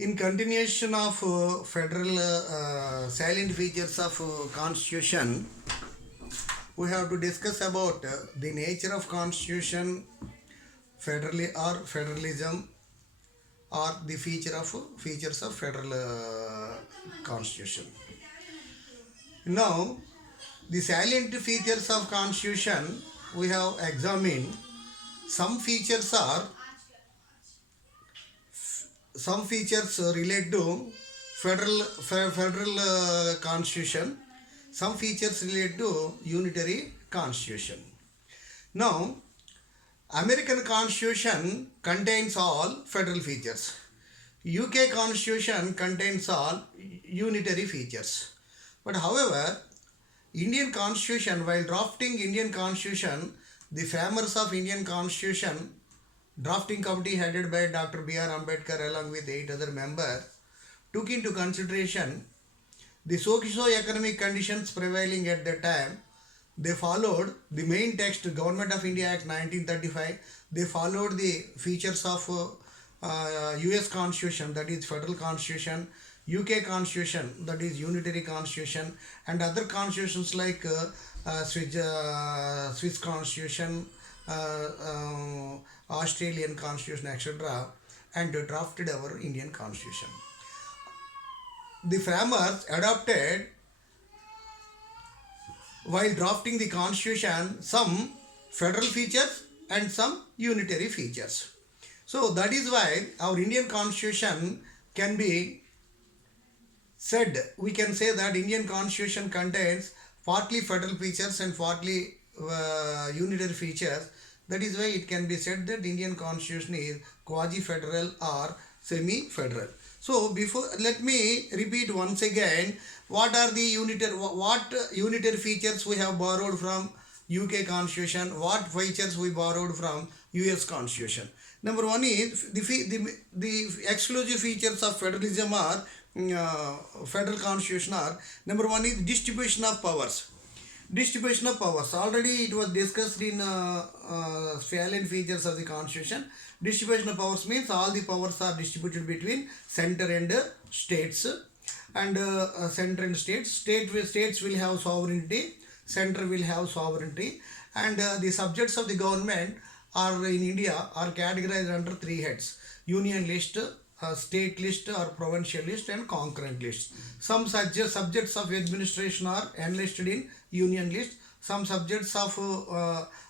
In continuation of federal salient features of constitution, we have to discuss about the nature of constitution, federalism, or the features of federal constitution. Now, the salient features of constitution we have examined. Some features are some features relate to federal constitution. Some features relate to unitary constitution. Now, American constitution contains all federal features. UK constitution contains all unitary features. But however, Indian constitution, while drafting Indian constitution, the framers of Indian constitution drafting committee headed by Dr. B.R. Ambedkar along with 8 other members took into consideration the socio-economic conditions prevailing at that time. They followed the main text, Government of India Act 1935. They followed the features of US Constitution, that is Federal Constitution, UK Constitution, that is Unitary Constitution, and other constitutions like Swiss Constitution, Australian Constitution, etc., and drafted our Indian Constitution. The framers adopted, while drafting the constitution, some federal features and some unitary features. So that is why our Indian constitution can be said, we can say that Indian constitution contains partly federal features and partly unitary features. That is why it can be said that Indian constitution is quasi-federal or semi-federal. So before, let me repeat once again, what unitary features we have borrowed from UK constitution, what features we borrowed from US constitution. Number one is the exclusive features of federalism are federal constitution are, number one is distribution of powers. Distribution of powers, already it was discussed in salient features of the constitution. Distribution of powers means all the powers are distributed between center and states, and center and states. States will have sovereignty, center will have sovereignty, and the subjects of the government are in India are categorized under three heads: union list, state list or provincial list, and concurrent list. Some subjects of administration are enlisted in union list. Some subjects of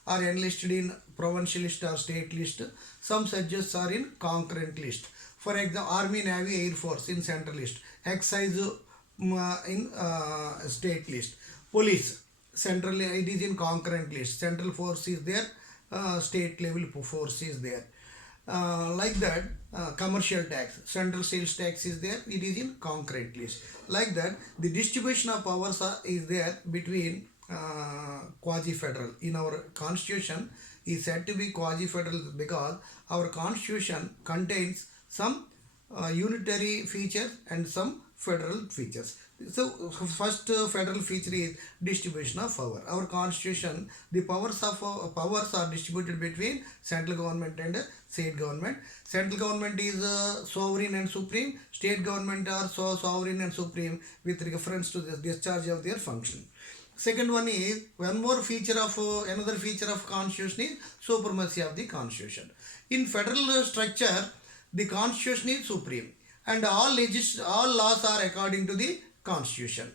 are enlisted in provincial list or state list. Some subjects are in concurrent list. For example, Army, Navy, Air Force in central list. Excise in state list. Police, central, it is in concurrent list. Central force is there. State level force is there. Like that, commercial tax, central sales tax is there, it is in concurrent list. Like that, the distribution of powers is there between quasi-federal. In our constitution is said to be quasi-federal because our constitution contains some unitary features and some federal features. So first federal feature is distribution of power. Our constitution, the powers are distributed between central government and state government. Central government is sovereign and supreme. State government are sovereign and supreme with reference to the discharge of their function. Second one is another feature of constitution is supremacy of the constitution. In federal structure, the constitution is supreme, and all laws are according to the constitution.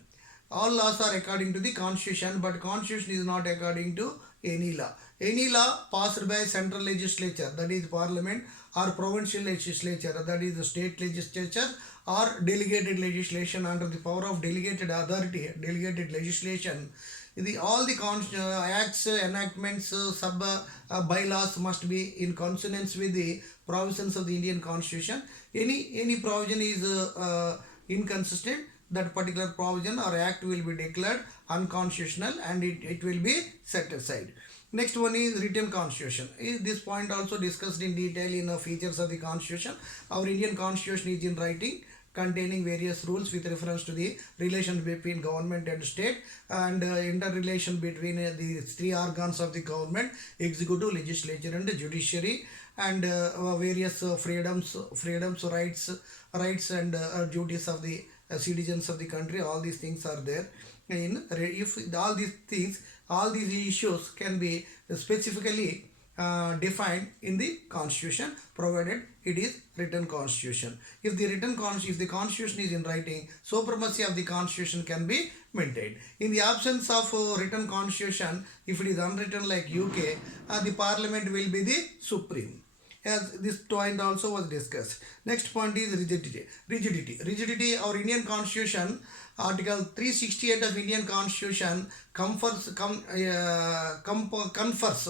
All laws are according to the constitution, but constitution is not according to any law. Any law passed by central legislature, that is parliament, or provincial legislature, that is the state legislature, or delegated legislation under the power of delegated authority, delegated legislation. All the acts, enactments, bylaws must be in consonance with the provisions of the Indian Constitution. Any provision is inconsistent, that particular provision or act will be declared unconstitutional and it will be set aside. Next one is written constitution. This point also discussed in detail in features of the constitution. Our Indian Constitution is in writing, containing various rules with reference to the relations between government and state, and interrelation between the three organs of the government: executive, legislature and judiciary. and various freedoms, rights and duties of the citizens of the country. All these things are there. If all these things, all these issues can be specifically defined in the constitution, provided it is written constitution. If the constitution is in writing, supremacy of the constitution can be maintained. In the absence of written constitution, if it is unwritten like UK, the parliament will be the supreme, as this point also was discussed. Next point is rigidity. Our Indian constitution, article 368 of Indian constitution confers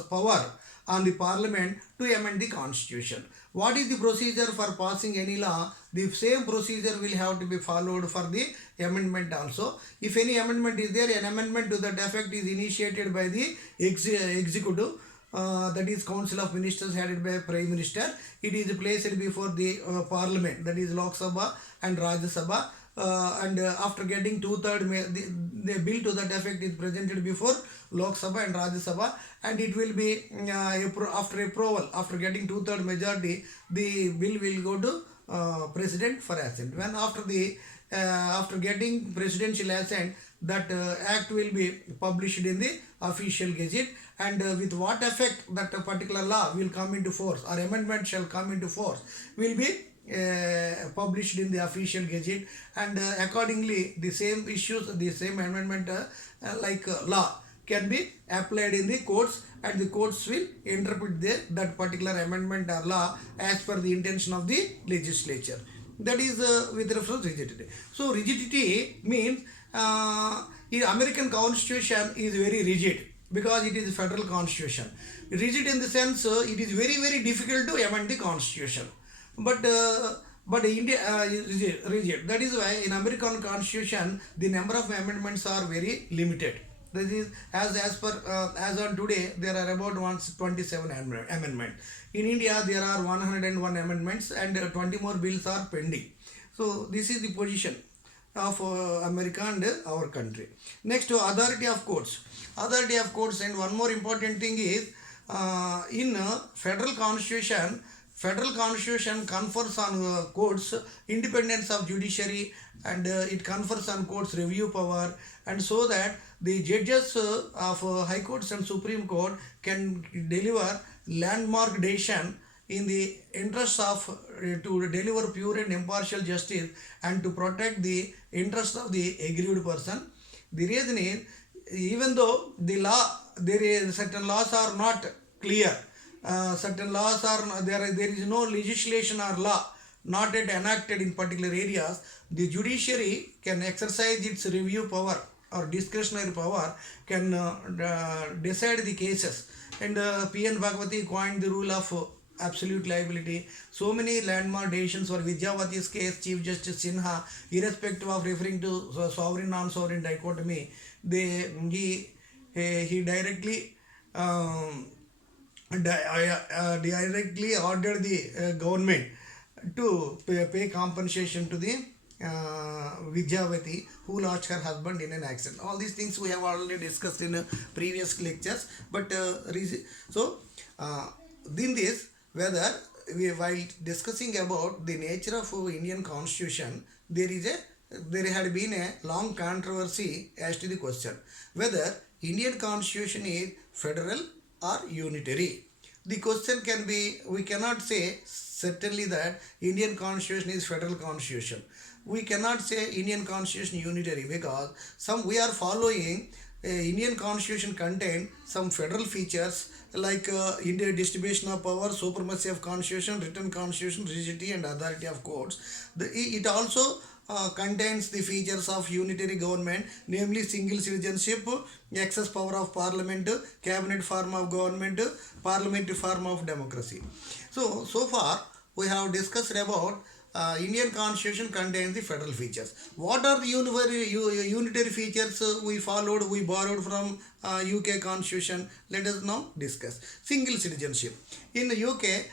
power on the parliament to amend the constitution. What is the procedure for passing any law? The same procedure will have to be followed for the amendment also. If any amendment is there, an amendment to that effect is initiated by the executive, that is Council of Ministers headed by Prime Minister. It is placed before the Parliament, that is Lok Sabha and Rajya Sabha, and after getting two-third, the bill to that effect is presented before Lok Sabha and Rajya Sabha, and it will be after approval, after getting two-third majority, the bill will go to President for assent. When after getting presidential assent, that act will be published in the official gazette, and with what effect that particular law will come into force or amendment shall come into force will be published in the official gazette, and accordingly the same issues, the same amendment law can be applied in the courts, and the courts will interpret that particular amendment or law as per the intention of the legislature. That is with reference to rigidity. So rigidity means American constitution is very rigid because it is a federal constitution. Rigid in the sense it is very, very difficult to amend the constitution. But India is rigid. That is why in American constitution the number of amendments are very limited. That is as on today there are about 127 amendments. In India there are 101 amendments and 20 more bills are pending. So this is the position of America and our country. Next, authority of courts. Authority of courts, and one more important thing is in federal constitution confers on courts independence of judiciary, and it confers on courts review power, and so that the judges of high courts and Supreme Court can deliver landmark decision in the interest of to deliver pure and impartial justice and to protect the interest of the aggrieved person. The reason is, even though the law, certain laws are not clear, certain laws are there is no legislation or law not yet enacted in particular areas, the judiciary can exercise its review power or discretionary power, can decide the cases. And P.N. Bhagwati coined the rule of absolute liability. So many landmark decisions for Vidyavati's case, Chief Justice Sinha, irrespective of referring to sovereign non-sovereign dichotomy, he directly directly ordered the government to pay compensation to the Vidyavati, who lost her husband in an accident. All these things we have already discussed in previous lectures. But in this, while discussing about the nature of Indian Constitution, there had been a long controversy as to the question whether Indian Constitution is federal or unitary. The question can be, we cannot say certainly that Indian Constitution is federal constitution. We cannot say Indian Constitution unitary, because we are following Indian Constitution contain some federal features like Indian distribution of power, supremacy of constitution, written constitution, rigidity and authority of courts. It also contains the features of unitary government, namely single citizenship, excess power of parliament, cabinet form of government, parliamentary form of democracy. So far we have discussed about Indian Constitution contains the federal features. What are the unitary features we borrowed from UK Constitution? Let us now discuss. Single citizenship. In the UK,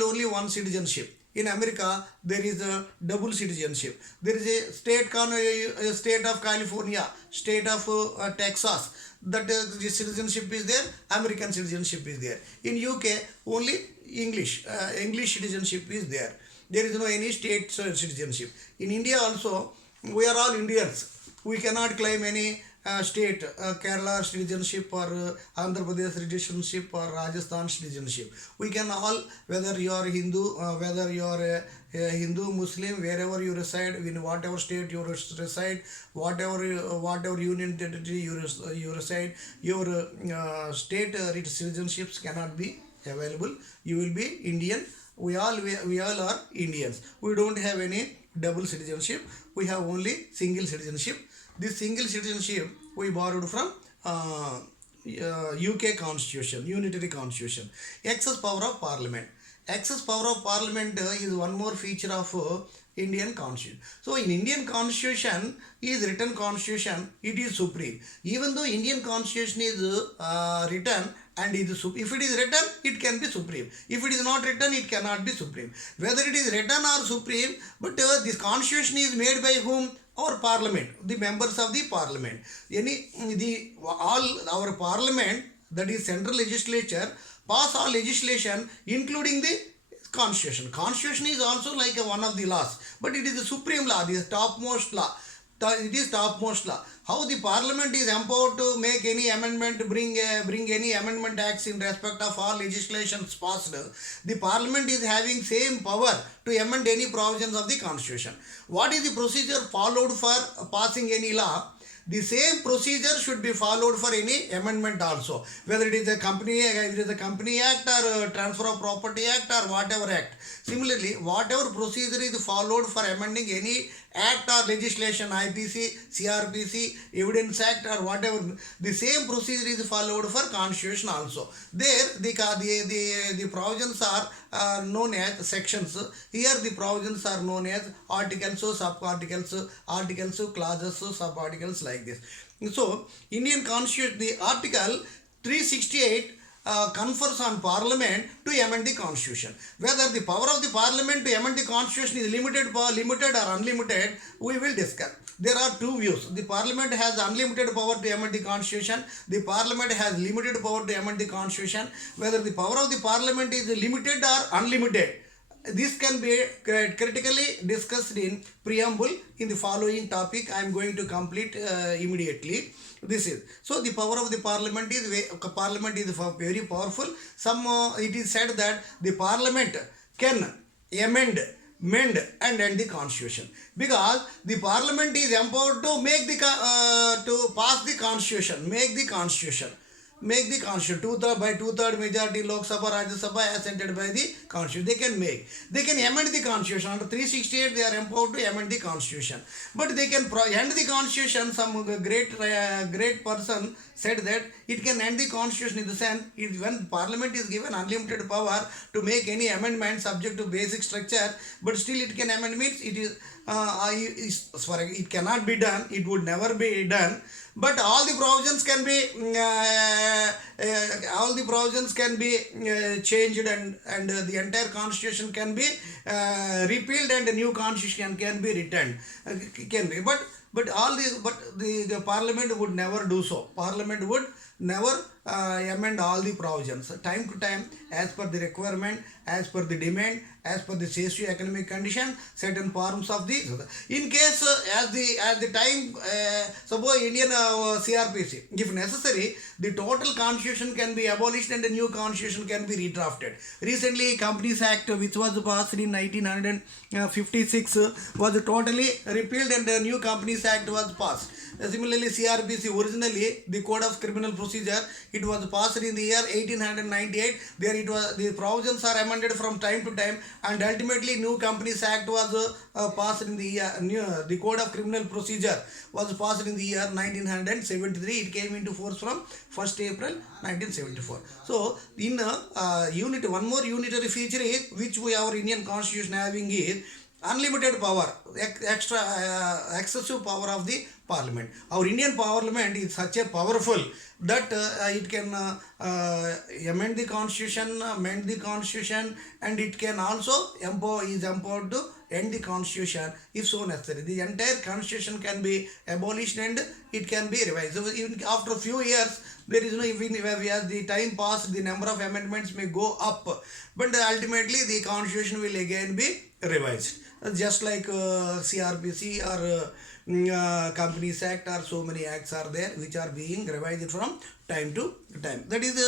only one citizenship. In America, there is a double citizenship. There is a state of California, state of Texas. that the citizenship is there, American citizenship is there. In UK, only English citizenship is there. There is no any state citizenship. In India also, we are all Indians. We cannot claim any state, Kerala citizenship or Andhra Pradesh citizenship or Rajasthan citizenship. We can all, whether you are Hindu, whether you are a Hindu, Muslim, wherever you reside, in whatever state you reside, whatever union territory you reside, your state citizenships cannot be available. You will be Indian. We all are Indians. We don't have any double citizenship. We have only single citizenship. This single citizenship we borrowed from UK Constitution, Unitary Constitution. Excess power of Parliament. Excess power of Parliament is one more feature of Indian Constitution. So in Indian Constitution is written Constitution, it is supreme. Even though Indian Constitution is written and if it is written, it can be supreme. If it is not written, it cannot be supreme. Whether it is written or supreme, but this Constitution is made by whom? Our Parliament, the members of the Parliament. All our Parliament, that is central legislature, pass all legislation including the Constitution. Constitution is also like one of the laws, but it is the supreme law, the topmost law. It is topmost law. How the Parliament is empowered to make any amendment, bring any amendment acts in respect of all legislations passed. The Parliament is having same power to amend any provisions of the Constitution. What is the procedure followed for passing any law? The same procedure should be followed for any amendment also, whether it is a company act or transfer of property act or whatever act. Similarly, whatever procedure is followed for amending any act or legislation, IPC, CRPC, Evidence Act or whatever, the same procedure is followed for Constitution also. There the provisions are known as sections. Here the provisions are known as articles, subarticles, articles, clauses, subarticles, like this. So Indian Constitution, the article 368 confers on Parliament to amend the Constitution. Whether the power of the Parliament to amend the Constitution is limited or unlimited, we will discuss. There are two views. The Parliament has unlimited power to amend the Constitution. The Parliament has limited power to amend the Constitution. Whether the power of the Parliament is limited or unlimited, this can be critically discussed in preamble in the following topic. I am going to complete immediately. This is so the power of the Parliament is very powerful. It is said that the Parliament can amend, mend and end the Constitution, because the Parliament is empowered to make to pass the Constitution, make the Constitution by two-third majority. Lok Sabha, Rajya Sabha assented by the Constitution. They can amend the Constitution. Under 368 they are empowered to amend the Constitution, but they can end the Constitution. Some great person said that it can end the Constitution in the sense when Parliament is given unlimited power to make any amendment subject to basic structure, but still it can amend, means it is it cannot be done, it would never be done, but all the provisions can be changed, and the entire Constitution can be repealed and a new Constitution can be written, but the Parliament would never do so. Parliament would never amend all the provisions. Time to time, as per the requirement, as per the demand, as per the socio-economic condition, certain forms of the, in case as the time, suppose Indian CRPC, if necessary, the total Constitution can be abolished and a new Constitution can be redrafted. Recently, Companies Act, which was passed in 1956, was totally repealed and a new Companies Act was passed. Similarly, CRPC, originally the Code of Criminal Procedure, it was passed in the year 1898. There it was, the provisions are amended from time to time, and ultimately New Companies Act was passed in the year, the Code of Criminal Procedure was passed in the year 1973. It came into force from 1st April 1974. So in one more unitary feature is, which our Indian Constitution having, is unlimited power, excessive power of the Parliament. Our Indian Parliament is such a powerful that it can amend the Constitution, amend the Constitution, and it can also empowered to end the constitution if so necessary. The entire constitution can be abolished and it can be revised. So even after a few years, there is no, even as the time passed, the number of amendments may go up, but ultimately the constitution will again be revised. Just like CRPC or Companies Act, or so many acts are there which are being revised from time to time. That is